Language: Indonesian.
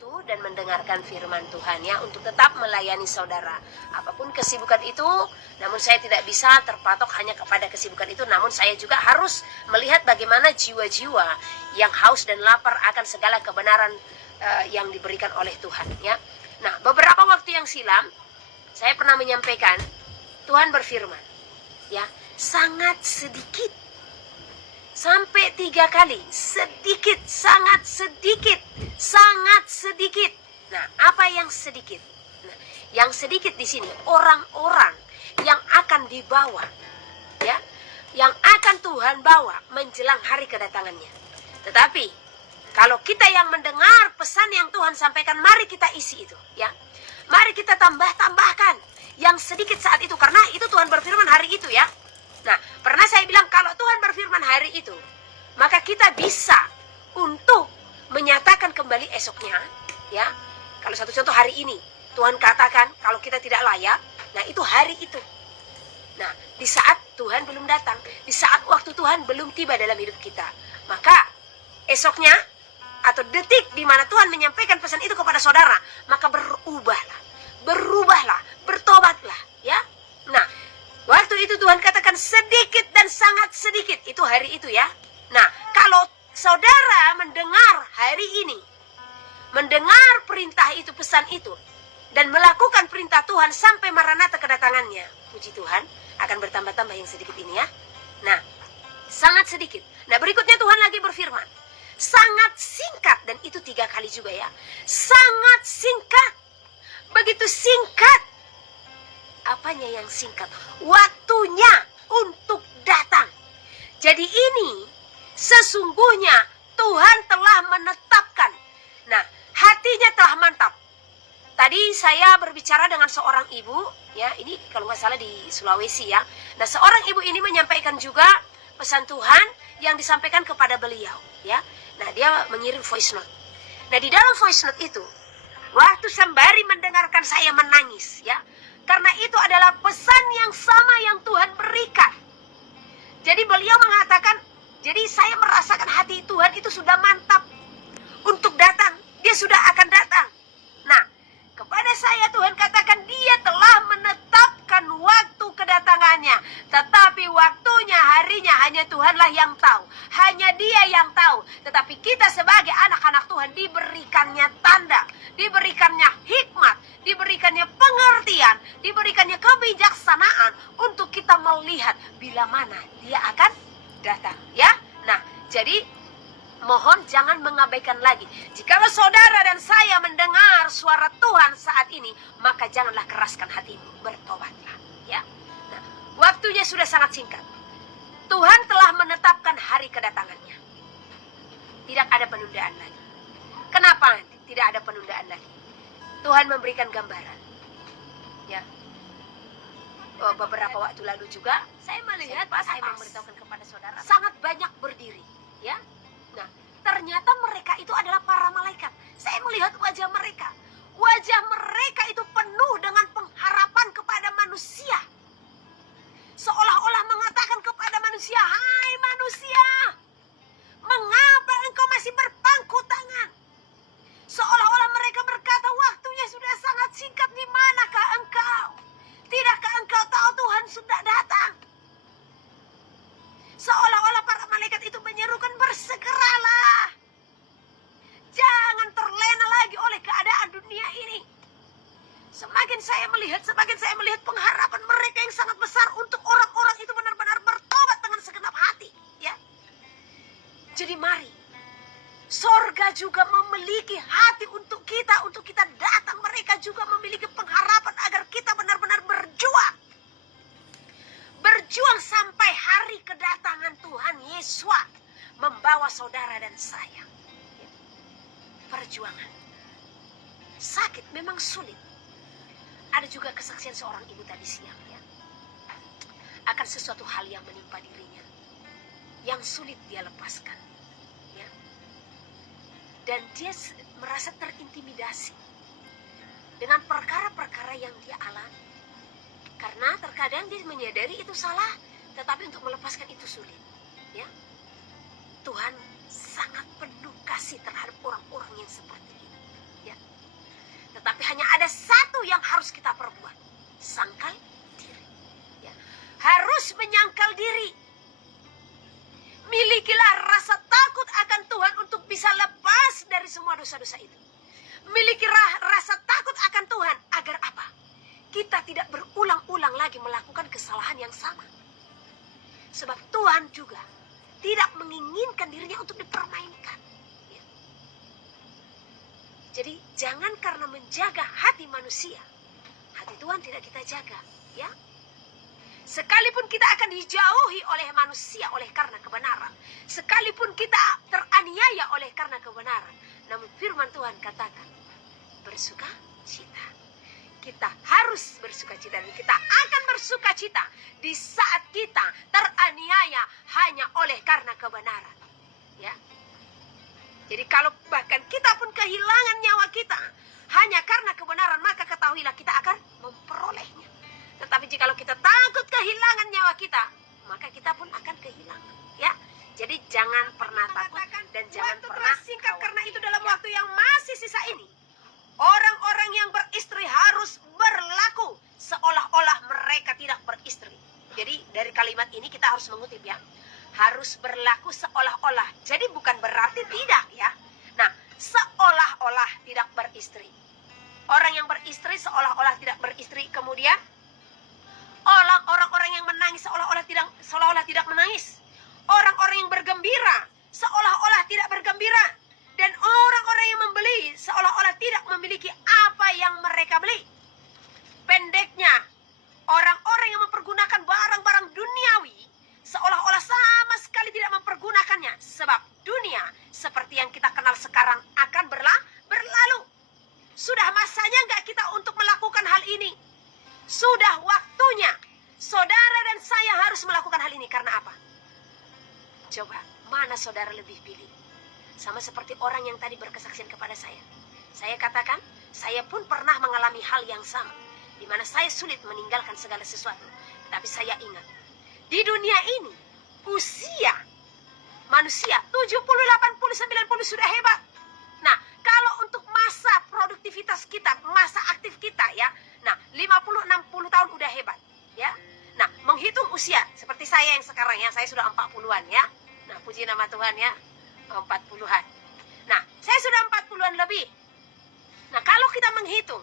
waktu dan mendengarkan firman Tuhan ya, untuk tetap melayani saudara. Apapun kesibukan itu, namun saya tidak bisa terpatok hanya kepada kesibukan itu, namun saya juga harus melihat bagaimana jiwa-jiwa yang haus dan lapar akan segala kebenaran yang diberikan oleh Tuhan ya. Nah, beberapa waktu yang silam saya pernah menyampaikan Tuhan berfirman ya, sangat sedikit. Sampai 3 kali, sedikit, sangat sedikit, sangat sedikit. Nah, apa yang sedikit? Nah, yang sedikit di sini orang-orang yang akan dibawa, ya, yang akan Tuhan bawa menjelang hari kedatangannya. Tetapi kalau kita yang mendengar pesan yang Tuhan sampaikan, mari kita isi itu, ya. Mari kita tambahkan yang sedikit saat itu, karena itu Tuhan berfirman hari itu, ya. Nah, pernah saya bilang kalau Tuhan berfirman hari itu, maka kita bisa untuk menyatakan kembali esoknya, ya. Kalau satu contoh hari ini, Tuhan katakan kalau kita tidak layak, nah itu hari itu. Nah, di saat Tuhan belum datang, di saat waktu Tuhan belum tiba dalam hidup kita, maka esoknya atau detik di mana Tuhan menyampaikan pesan itu kepada saudara, maka berubahlah, bertobatlah, ya. Nah, waktu itu Tuhan katakan sedikit dan sangat sedikit, itu hari itu ya. Nah, kalau saudara mendengar hari ini, mendengar perintah itu, pesan itu, dan melakukan perintah Tuhan sampai Maranatha kedatangannya, puji Tuhan, akan bertambah-tambah yang sedikit ini ya. Nah, sangat sedikit. Nah, berikutnya Tuhan lagi berfirman, sangat singkat, dan itu 3 kali juga ya. Sangat singkat, begitu singkat. Apanya yang singkat? Waktunya untuk datang. Jadi ini sesungguhnya Tuhan telah menetapkan. Nah, hatinya telah mantap. Tadi saya berbicara dengan seorang ibu, ya, ini kalau nggak salah di Sulawesi ya. Nah, seorang ibu ini menyampaikan juga pesan Tuhan yang disampaikan kepada beliau, ya. Nah, dia mengirim voice note. Nah, di dalam voice note itu, waktu sembari mendengarkan saya menangis, ya. Karena itu adalah pesan yang sama yang Tuhan berikan. Jadi beliau mengatakan, jadi saya merasakan hati Tuhan itu sudah mantap untuk datang. Dia sudah akan datang. Nah, kepada saya Tuhan katakan dia telah menetapkan waktu kedatangannya. Tetapi waktunya, harinya hanya Tuhanlah yang tahu. Hanya Dia yang tahu. Tetapi kita sebagai anak-anak Tuhan diberikannya tanda, diberikannya hikmat, diberikannya pengertian, diberikannya kebijaksanaan untuk kita melihat bila mana Dia akan datang, ya. Nah, jadi mohon jangan mengabaikan lagi. Jikalau saudara dan saya mendengar suara Tuhan saat ini, maka janganlah keraskan hatimu, bertobatlah, ya. Nah, waktunya sudah sangat singkat. Tuhan telah menetapkan hari kedatangannya. Tidak ada penundaan lagi. Kenapa tidak ada penundaan lagi? Tuhan memberikan gambaran, ya. Beberapa waktu lalu juga saya melihat, saya memberitahukan kepada saudara, sangat banyak berdiri, ya. Nah, ternyata mereka itu adalah para malaikat. Saya melihat wajah mereka. Wajah mereka itu penuh dengan pengharapan kepada manusia. Seolah-olah mengatakan kepada manusia, hai manusia, mengapa engkau masih berpangku tangan? Seolah-olah mereka berkata, waktunya sudah sangat singkat, di manakah engkau? Tidakkah engkau tahu Tuhan sudah datang? Seolah-olah para malaikat itu menyerukan, bersegeralah. Jangan terlena lagi oleh keadaan dunia ini. Semakin saya melihat pengharapan mereka yang sangat besar untuk orang-orang itu benar-benar bertobat dengan segenap hati, ya. Jadi mari, sorga juga memiliki hati untuk kita datang. Mereka juga memiliki pengharapan agar kita benar-benar berjuang. Berjuang sampai hari kedatangan Tuhan Yesus membawa saudara dan saya. Perjuangan. Sakit memang sulit. Ada juga kesaksian seorang ibu tadi siang, ya. Akan sesuatu hal yang menimpa dirinya, yang sulit dia lepaskan, ya. Dan dia merasa terintimidasi dengan perkara-perkara yang dia alami. Karena terkadang dia menyadari itu salah, tetapi untuk melepaskan itu sulit, ya. Tuhan sangat penuh kasih terhadap orang-orang yang seperti ini, ya. mengenal diri. Milikilah rasa takut akan Tuhan untuk bisa lepas dari semua dosa-dosa itu. Milikilah rasa takut akan Tuhan agar apa? Kita tidak berulang-ulang lagi melakukan kesalahan yang sama. Sebab Tuhan juga tidak menginginkan dirinya untuk dipermainkan. Ya. Jadi jangan karena menjaga hati manusia, hati Tuhan tidak kita jaga. Ya. Sekalipun kita akan dijauhi oleh manusia oleh karena kebenaran. Sekalipun kita teraniaya oleh karena kebenaran. Namun firman Tuhan katakan, bersuka cita. Kita harus bersuka cita. Dan kita akan bersuka cita di saat kita teraniaya hanya oleh karena kebenaran. Ya. Jadi kalau bahkan kita pun kehilangan nyawa kita hanya karena kebenaran, maka ketahuilah kita akan memperolehnya. Tetapi jikalau kita takut kehilangan nyawa kita, maka kita pun akan kehilangan. Ya, jadi jangan pernah takut dan jangan pernah singkat. Karena itu dalam waktu yang masih sisa ini, orang-orang yang beristri harus berlaku seolah-olah mereka tidak beristri. Jadi dari kalimat ini kita harus mengutip ya, harus berlaku seolah-olah. Jadi bukan berarti tidak ya. Nah, seolah-olah tidak beristri. Orang yang beristri seolah-olah tidak beristri, kemudian orang-orang yang menangis seolah-olah tidak menangis. Orang-orang yang bergembira seolah-olah tidak bergembira. Dan orang-orang yang membeli seolah-olah tidak memiliki apa yang mereka beli. Pendeknya, orang-orang yang mempergunakan barang-barang duniawi seolah-olah sama sekali tidak mempergunakannya. Sebab dunia seperti yang kita kenal sekarang akan berlalu. Sudah masanya nggak kita untuk melakukan hal ini? Sudah waktunya saudara dan saya harus melakukan hal ini. Karena apa? Coba, mana saudara lebih pilih? Sama seperti orang yang tadi berkesaksian kepada saya. Saya katakan, saya pun pernah mengalami hal yang sama, di mana saya sulit meninggalkan segala sesuatu. Tapi saya ingat, di dunia ini, usia manusia 70, 80, 90 sudah hebat. Nah, kalau untuk masa produktivitas kita, masa aktif kita ya, nah 50, 60 tahun udah hebat ya. Nah, menghitung usia seperti saya yang sekarang ya, saya sudah 40-an ya. Nah, puji nama Tuhan ya, 40-an. Nah, saya sudah 40-an lebih. Nah, kalau kita menghitung